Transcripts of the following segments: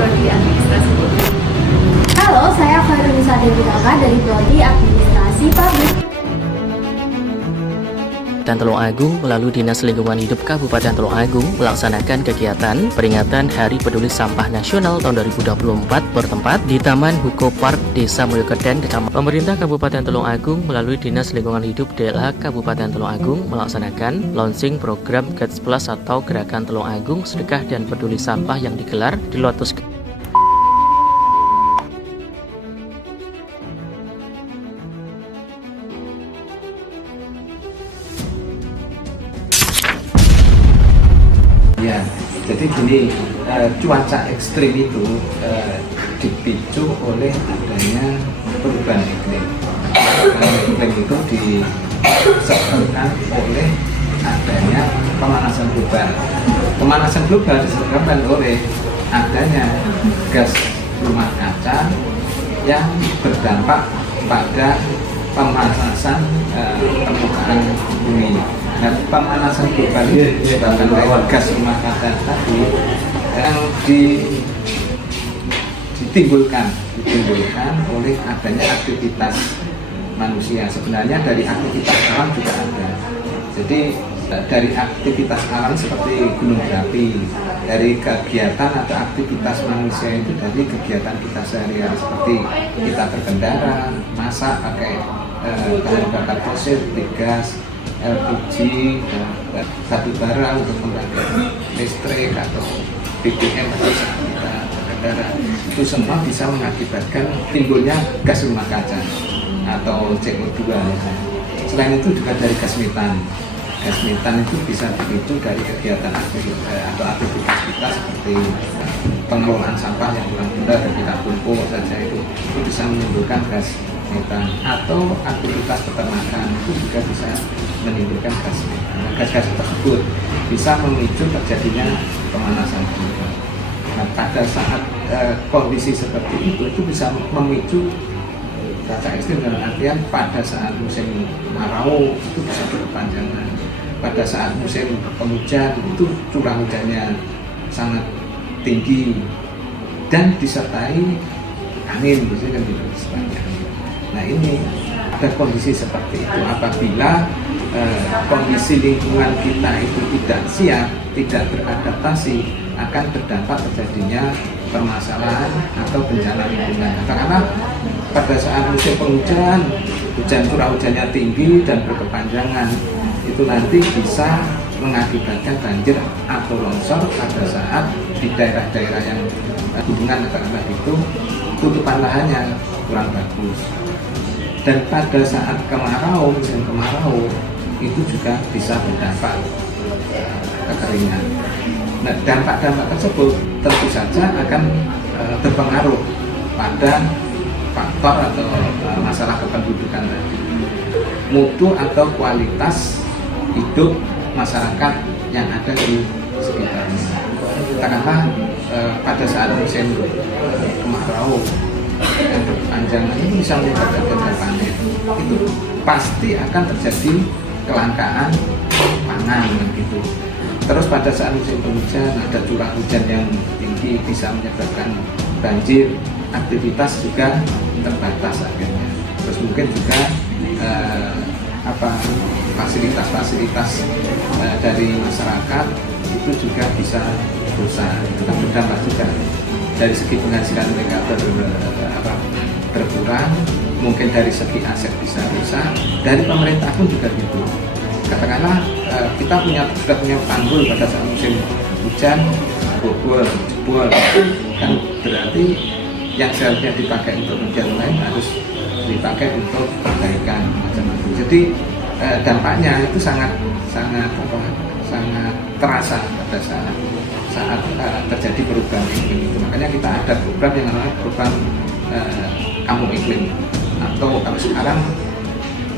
Prodi Administrasi Publik. Halo, saya Khairunisa Dewi Raka dari Prodi Administrasi Publik. Kabupaten Tulungagung melalui Dinas Lingkungan Hidup Kabupaten Tulungagung melaksanakan kegiatan peringatan Hari Peduli Sampah Nasional tahun 2024 bertempat di Taman Huko Park Desa Mulyokeden, Kecamatan. Pemerintah Kabupaten Tulungagung melalui Dinas Lingkungan Hidup DLH Kabupaten Tulungagung melaksanakan launching program Gets Plus atau Gerakan Tulungagung Sedekah dan Peduli Sampah yang digelar di Lotus. Ya, jadi gini, cuaca ekstrim itu dipicu oleh adanya perubahan iklim. Iklim itu disebabkan oleh adanya pemanasan global. Pemanasan global disebabkan oleh adanya gas rumah kaca yang berdampak pada pemanasan permukaan bumi. Nah, pemanasan global itu disebabkan oleh gas rumah kaca tadi yang ditimbulkan oleh adanya aktivitas manusia. Sebenarnya dari aktivitas alam juga ada. Jadi dari aktivitas alam seperti gunung berapi, dari kegiatan atau aktivitas manusia itu dari kegiatan kita sehari-hari seperti kita berkendara, masak pakai bahan bakar fosil, gas, LPG, dan batu bara untuk membangkit listrik atau BBM pada saat kita berkendara. Itu semua bisa mengakibatkan timbulnya gas rumah kaca atau CO2. Selain itu juga dari gas metan. Gas metan itu bisa dipicu dari kegiatan aktivitas kita seperti pengelolaan sampah yang kurang benar dan kita tumpuk saja itu bisa menimbulkan gas metan, atau aktivitas peternakan itu juga bisa menimbulkan gas metan. Gas-gas tersebut bisa memicu terjadinya pemanasan global. Nah, pada saat kondisi seperti itu bisa memicu cuaca ekstrim dalam artian pada saat musim kemarau itu bisa berkepanjangan. Pada saat musim penghujan itu curah hujannya sangat tinggi dan disertai angin, biasanya kan disertai angin. Nah, ini ada kondisi seperti itu apabila kondisi lingkungan kita itu tidak siap, tidak beradaptasi, akan berdampak terjadinya permasalahan atau bencana lingkungan. Karena pada saat musim penghujan, curah hujannya tinggi dan berkepanjangan, itu nanti bisa mengakibatkan banjir atau longsor pada saat di daerah-daerah yang hubungan katakanlah itu tutupan lahannya kurang bagus. Dan pada saat kemarau, musim kemarau itu juga bisa berdampak kekeringan. Nah, dampak-dampak tersebut tentu saja akan berpengaruh pada faktor atau masalah kependudukan tadi, mutu atau kualitas hidup masyarakat yang ada di sekitarnya. Katakanlah pada saat musim kemarau yang berkepanjangan itu bisa menyebabkan gagal panen, itu pasti akan terjadi kelangkaan pangan gitu. Terus pada saat musim penghujan ada curah hujan yang tinggi bisa menyebabkan banjir, aktivitas juga terbatas akhirnya. Terus mungkin juga fasilitas-fasilitas dari masyarakat itu juga bisa rusak, tetap berdampak juga. Dari segi penghasilan mereka berkurang, mungkin dari segi aset bisa rusak, dari pemerintah pun juga gitu. Katakanlah kita sudah punya tanggul pada saat musim hujan jebol, kan berarti yang seharusnya dipakai untuk kegiatan lain harus dipakai untuk perbaikan macam-macam. Jadi dampaknya itu sangat terasa pada saat terjadi perubahan iklim itu. Makanya kita ada program yang namanya program kampung iklim, atau kalau sekarang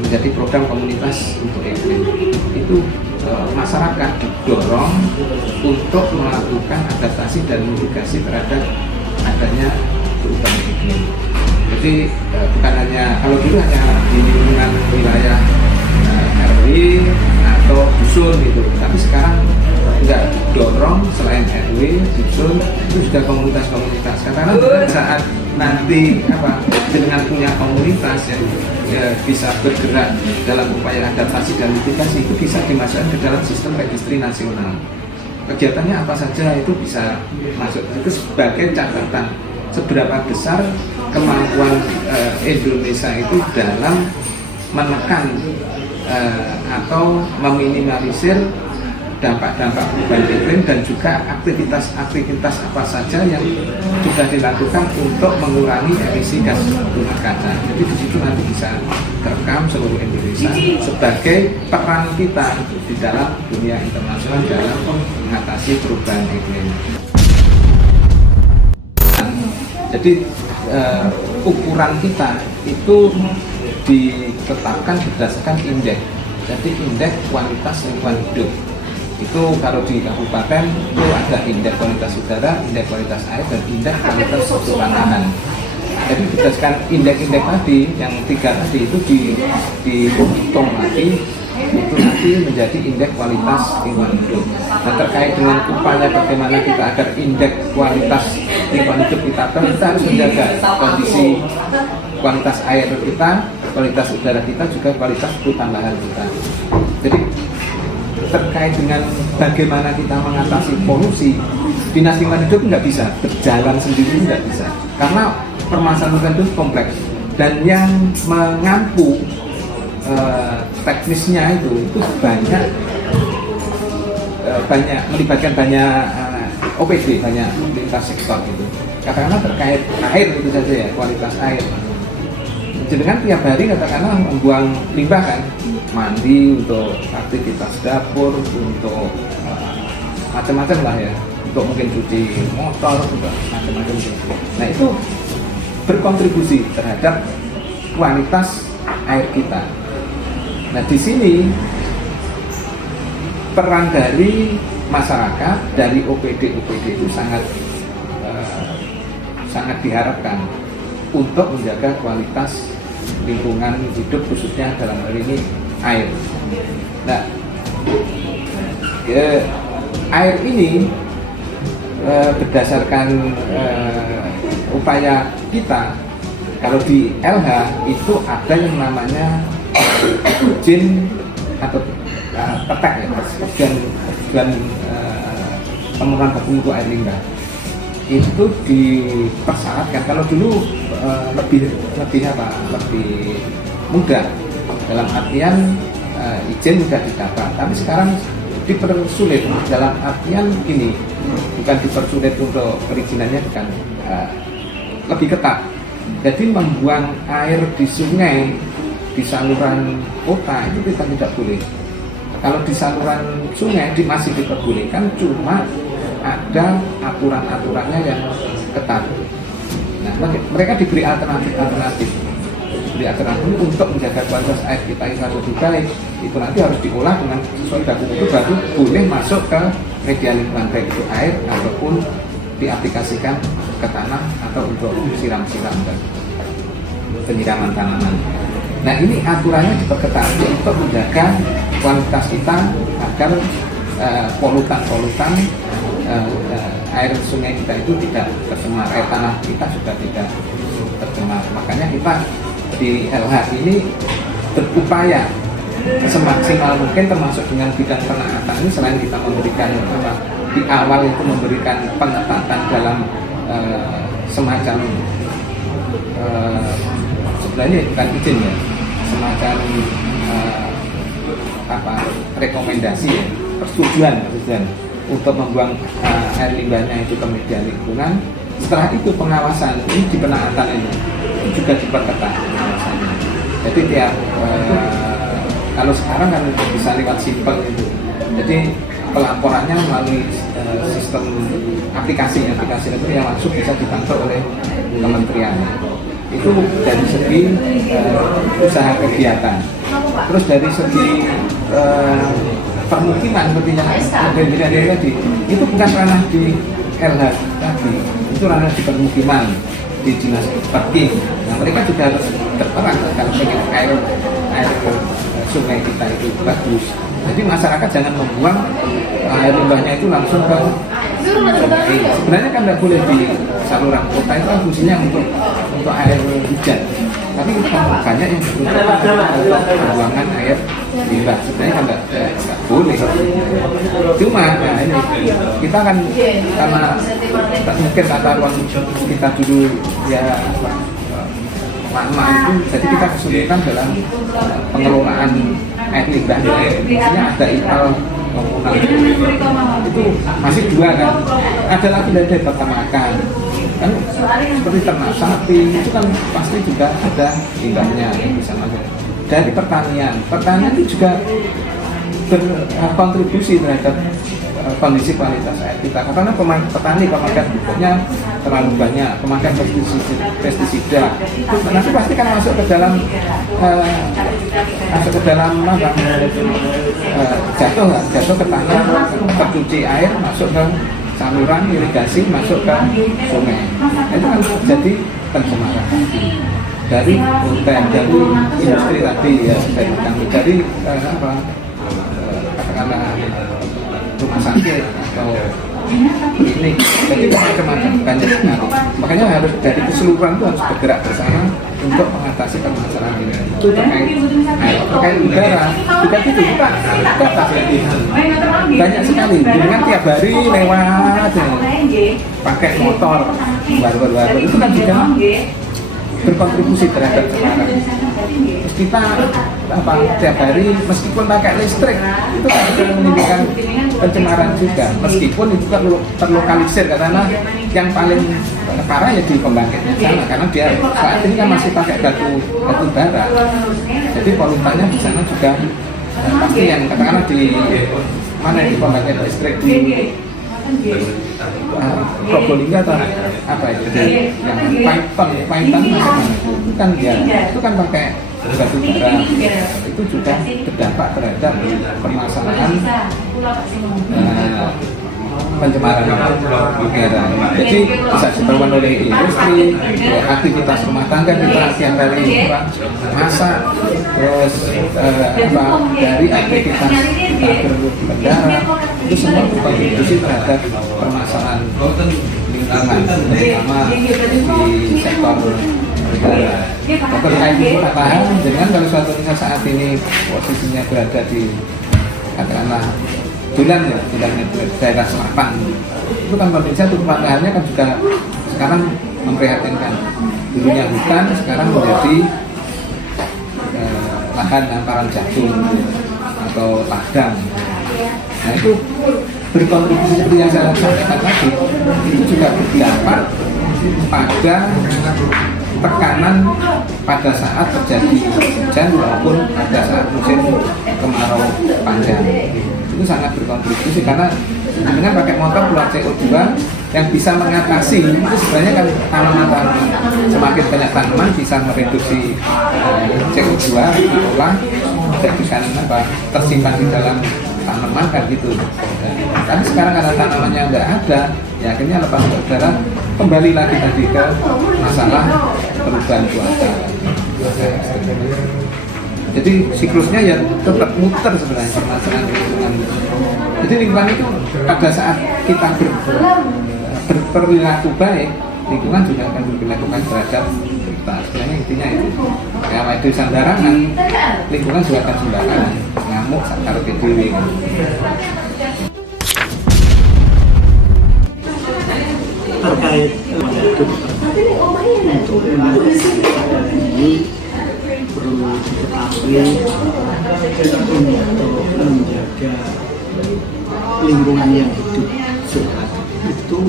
menjadi program komunitas untuk iklim. Itu masyarakat didorong untuk melakukan adaptasi dan mitigasi terhadap adanya perubahan iklim. Jadi bukan hanya, kalau dulu hanya di lingkungan wilayah RW atau dusun gitu, tapi sekarang enggak, dorong selain RW, dusun, itu sudah komunitas-komunitas. Karena saat nanti dengan punya komunitas yang bisa bergerak dalam upaya adaptasi dan mitigasi, itu bisa dimasukkan ke dalam sistem registry nasional. Kegiatannya apa saja itu bisa masuk. Itu sebagai catatan seberapa besar kemampuan Indonesia itu dalam menekan atau meminimalisir dampak-dampak perubahan iklim dan juga aktivitas-aktivitas apa saja yang sudah dilakukan untuk mengurangi emisi gas rumah kaca. Jadi di situ nanti bisa terekam seluruh Indonesia sebagai peran kita di dalam dunia internasional dalam mengatasi perubahan iklim. Jadi ukuran kita itu ditetapkan berdasarkan indeks. Jadi indeks kualitas lingkungan hidup. Itu kalau di kabupaten itu ada indeks kualitas udara, indeks kualitas air, dan indeks kualitas pertanahan. Jadi berdasarkan indeks-indeks tadi, yang 3 tadi itu dihitung lagi, itu nanti menjadi indeks kualitas lingkungan hidup. Nah, terkait dengan upaya bagaimana kita agar indeks kualitas lingkungan hidup kita harus menjaga kondisi kualitas air kita, kualitas udara kita, juga kualitas hutan lahan kita. Jadi terkait dengan bagaimana kita mengatasi polusi, dinas lingkungan hidup nggak bisa berjalan sendiri, nggak bisa, karena permasalahan itu kompleks dan yang mengampu teknisnya itu banyak melibatkan banyak OPD, banyak lintas sektor gitu. Katakanlah terkait air itu saja ya, kualitas air. Dengan tiap hari katakanlah membuang limbah kan, mandi untuk aktivitas dapur, untuk macam-macam lah ya, untuk mungkin cuci motor, untuk macam-macam. Nah itu berkontribusi terhadap kualitas air kita. Nah di sini peran dari masyarakat, dari OPD itu sangat diharapkan untuk menjaga kualitas lingkungan hidup, khususnya dalam hal ini air. Nah, air ini berdasarkan upaya kita, kalau di LH itu ada yang namanya izin atau petek ya, persetujuan pemenuhan baku mutu air limbah. Itu dipersyaratkan. Kalau dulu lebih mudah, dalam artian izin mudah didapat, tapi sekarang dipersulit dalam artian ini, bukan dipersulit untuk perizinannya, bukan, lebih ketat. Jadi membuang air di sungai, di saluran kota itu kita tidak boleh. Kalau di saluran sungai masih diperbolehkan, cuma ada aturan-aturannya yang ketat. Nah, mereka diberi alternatif untuk menjaga kualitas air kita yang lebih baik. Itu nanti harus diolah dengan sesuai baku mutu, baru boleh masuk ke media lingkungan, baik itu air ataupun diaplikasikan ke tanah atau untuk siram-siram dan penyiraman tanaman. Nah ini aturannya diperketat untuk menjaga kualitas kita agar polutan air sungai kita itu tidak tercemar, air tanah kita juga tidak tercemar. Makanya kita di LH ini berupaya semaksimal mungkin, termasuk dengan bidang penaatan ini, selain kita memberikan di awal itu memberikan pengetatan dalam semacam sebenarnya bukan izin ya, semacam rekomendasi ya, persetujuan untuk membuang air limbahnya itu ke media lingkungan. Setelah itu pengawasan ini di penaatan ini juga diperketat pengawasannya. Jadi tiap kalau sekarang kan bisa lewat simpel itu. Jadi pelaporannya melalui sistem aplikasi itu yang langsung bisa dipantau oleh kementerian. Itu dari segi usaha kegiatan. Terus dari segi permukiman seperti yang tadi, itu bukan ranah di LH tadi, itu ranah di permukiman, di dinas perkin. Nah mereka juga harus berperan kalau pengen air air sungai kita itu bagus. Jadi masyarakat jangan membuang air limbahnya itu langsung ke sungai. Sebenarnya kan tidak boleh di saluran kota, itu kan fungsinya untuk air hujan. Tapi banyak yang untuk pembuangan air limbah. Sebenarnya kan tidak boleh. Cuma nah ini kita kan karena mungkin tata ruang kita dulu ya lama itu, jadi kita kesulitan dalam pengelolaan air limbah. Maksudnya ada ipal komunal itu masih dua kan, ada lagi dari peternakan kan, seperti ternak sapi itu kan pasti juga ada limbahnya bisa masuk. Dari pertanian itu juga berkontribusi terhadap kondisi kualitas air kita, karena petani pemakaian pupuknya terlalu banyak, pemakaian pestisida itu nanti pasti kan masuk ke dalam jatuh ke tanah, tercuci air, masuk ke saluran irigasi, masuk ke sungai. Itu kan jadi pencemaran dari hutan, dari industri tadi ya, dari katakanlah rumah sakit atau klinik, jadi macam-macam banyak sekali. Makanya harus dari keseluruhan itu harus bergerak bersama untuk mengatasi permasalahan ini. Itu terkait udara, juga gitu kita banyak sekali. Dengan tiap hari lewat pakai motor baru itu kan juga berkontribusi terhadap cemaran. Kita tiap hari meskipun pakai listrik itu kan menimbulkan pencemaran juga, meskipun itu terlokalisir karena yang paling parah ya di pembangkitnya sana, karena dia saat ini kan masih pakai batu bara, jadi polutannya di sana juga pasti yang katakanlah di mana di pembangkit listrik di Probolinggo atau apa itu yang Python itu kan ya itu kan pakai batu bara, itu juga berdampak terhadap permasalahan pencemaran udara. Jadi bisa disebabkan oleh industri, aktivitas rumah tangga kita yang dari masak, terus dari aktivitas kita berkendara, itu semua berkontribusi terhadap permasalahan lingkungan, terutama di sektor udara. Terkait pematahan dengan kalau suatu saat ini posisinya berada di katakanlah bulan daerah selatan, itu kan kondisi pematahannya kan juga sekarang memprihatinkan. Dulunya hutan, sekarang menjadi lahan hamparan jagung atau ladang. Nah itu berkontribusi seperti yang saya sampaikan tadi, itu juga berdampak pada tekanan pada saat terjadi hujan maupun pada saat musim kemarau panjang. Itu sangat berkontribusi karena dengan pakai motor keluar CO2 yang bisa mengatasi itu sebenarnya kan tanaman-tanaman, semakin banyak tanaman bisa mereduksi CO2 diolah jadikan tersimpan di dalam tanaman kan gitu. Tapi sekarang karena tanamannya nggak ada, ya akhirnya lepas ke udara, kembali lagi tadi ke masalah perubahan cuaca. Jadi siklusnya ya tetap muter sebenarnya permasalahan lingkungan. Jadi lingkungan itu pada saat kita berperilaku baik, lingkungan juga akan berperilaku baik terhadap kita. Sebenarnya intinya itu. Ya itu sandarangan, lingkungan juga akan sembarangan. Ngamuk sakar kediri. Terkait untuk ini perlu diketahui untuk menjaga lingkungan yang hidup sehat itu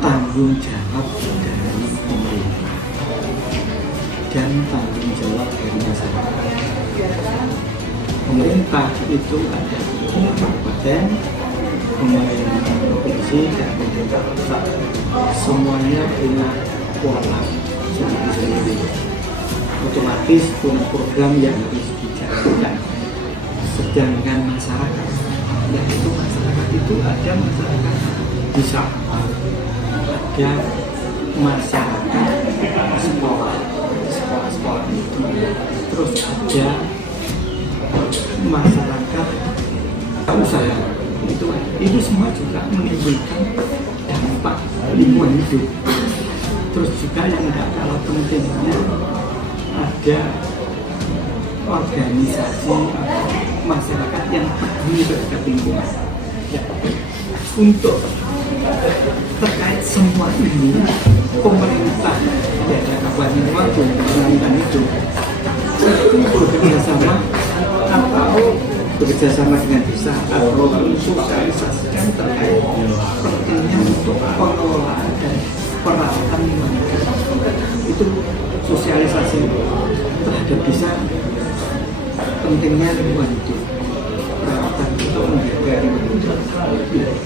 tanggung jawab dari pemerintah dan tanggung jawab dari masyarakat. Pemerintah itu ada di kabupaten, pemerintah provinsi dan pemerintah pusat, semuanya punya pola sendiri-sendiri. Otomatis punya program yang harus dijalankan. Sedangkan masyarakat, yaitu masyarakat itu ada masyarakat desa, ada masyarakat sekolah itu terus ada masyarakat usaha, itu semua juga menimbulkan dampak lingkungan hidup. Terus juga yang tidak kalah pentingnya ada organisasi masyarakat yang peduli terhadap lingkungan. Ya. Untuk terkait semua ini, pemerintah daerah Kabupaten Tulungagung melakukan itu bekerjasama dengan desa atau mensosialisasikan terkait pentingnya untuk pengelolaan dan perawatan lingkungan. Itu sosialisasi terhadap desa, pentingnya lingkungan hidup, perawatan untuk menjaga lingkungan hidup.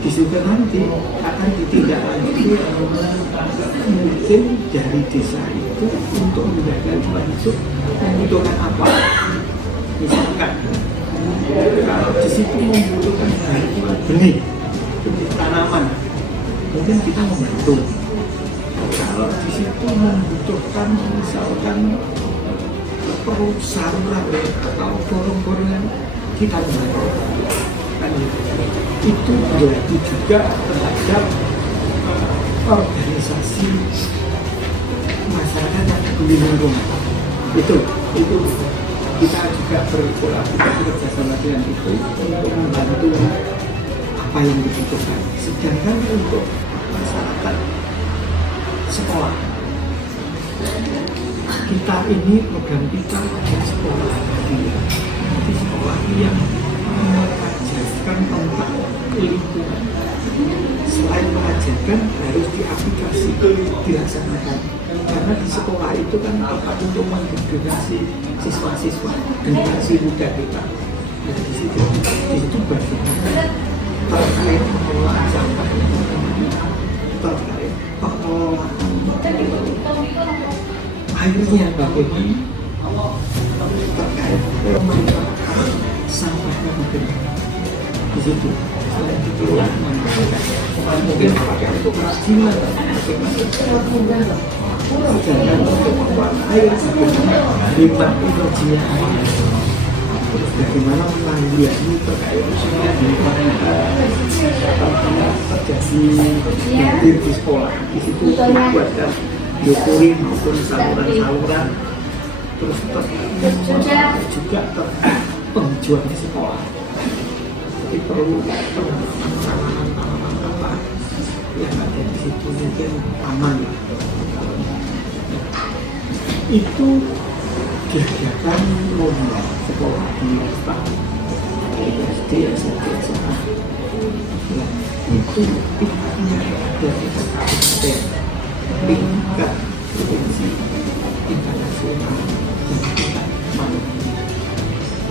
Di situ nanti akan ditindaklanjuti mungkin dari desa itu untuk menjaga lingkungan hidup membutuhkan apa. Misalkan kalau di situ membutuhkan benih untuk tanaman, mungkin kita membantu. Kalau di situ membutuhkan misalkan perlu saluran atau gorong-gorongan, kita membantu. Kan itu berarti juga terhadap organisasi masyarakat yang peduli lingkungan. Itu kita juga berkolaborasi bekerjasama dengan itu untuk membantu apa yang dibutuhkan. Sedangkan untuk masyarakat sekolah, kita ini program kita ada sekolah nanti sekolah yang mengajarkan tentang lingkungan. Selain mengajarkan, harus diaplikasi, dilaksanakan. Karena di sekolah itu kan tempat untuk menggenerasi siswa-siswa, generasi muda kita. Dan di situ bagaimana terkait pengelolaan sampah, terkait pengelolaan airnya, bagaimana terkait pemanfaatan sampahnya, bagaimana di situ. Selain itu mungkin pakai untuk kerajinan, bagaimana jangan untuk pengelolaan air, hemat energinya air, terus bagaimana melayani terkait terjadi banjir di sekolah. Di situ dibuatkan biokurin maupun saluran-saluran, terus juga penghijauan di sekolah. Jadi perlu tanaman-tanaman apa yang ada di situ mungkin aman. Itu kegiatan lomba sekolah di SD, SMP, SMA. Itu tingkatnya dari kabupaten, tingkat provinsi, tingkat nasional, dan tingkat mandiri.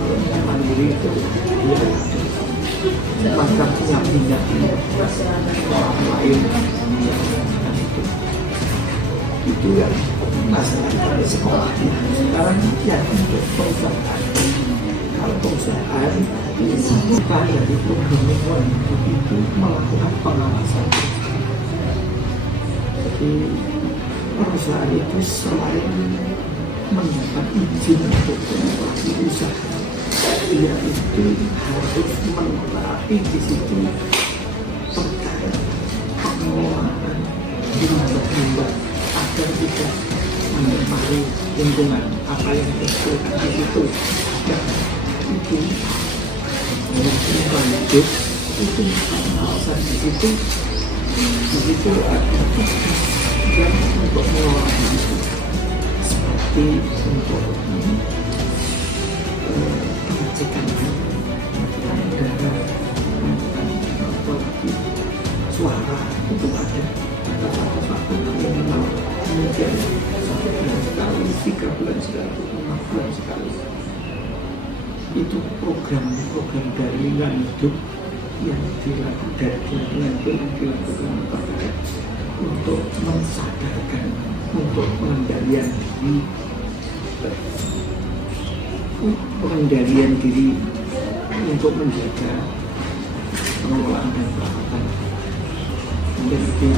Kalau yang mandiri itu dia maka punya minyak orang lain itu yang masyarakat di sekolah. Sekarang ya untuk perusahaan, kalau perusahaan kita dari program lingkungan hidup itu melakukan pengawasan. Jadi perusahaan itu selain mendapat izin untuk beroperasi usaha, dia itu harus menerapkan di situ terkait pengelolaan limbah-limbah agar tidak mencemari lingkungan. Apa yang dihasilkan di situ, ya, itu lingkungan hidup itu pengawasan di situ ada tugas dan untuk mengelola itu seperti untuk pengecekan udara, suara itu ada satu minimal kemudian 1 bulan sekali, 3 bulan sekali, 5 bulan sekali. Itu program dari lingkungan hidup yang dilakukan dari kementerian itu yang dilakukan terkait untuk mensadarkan untuk pengendalian diri untuk menjaga pengelolaan dan perawatan. Mungkin itu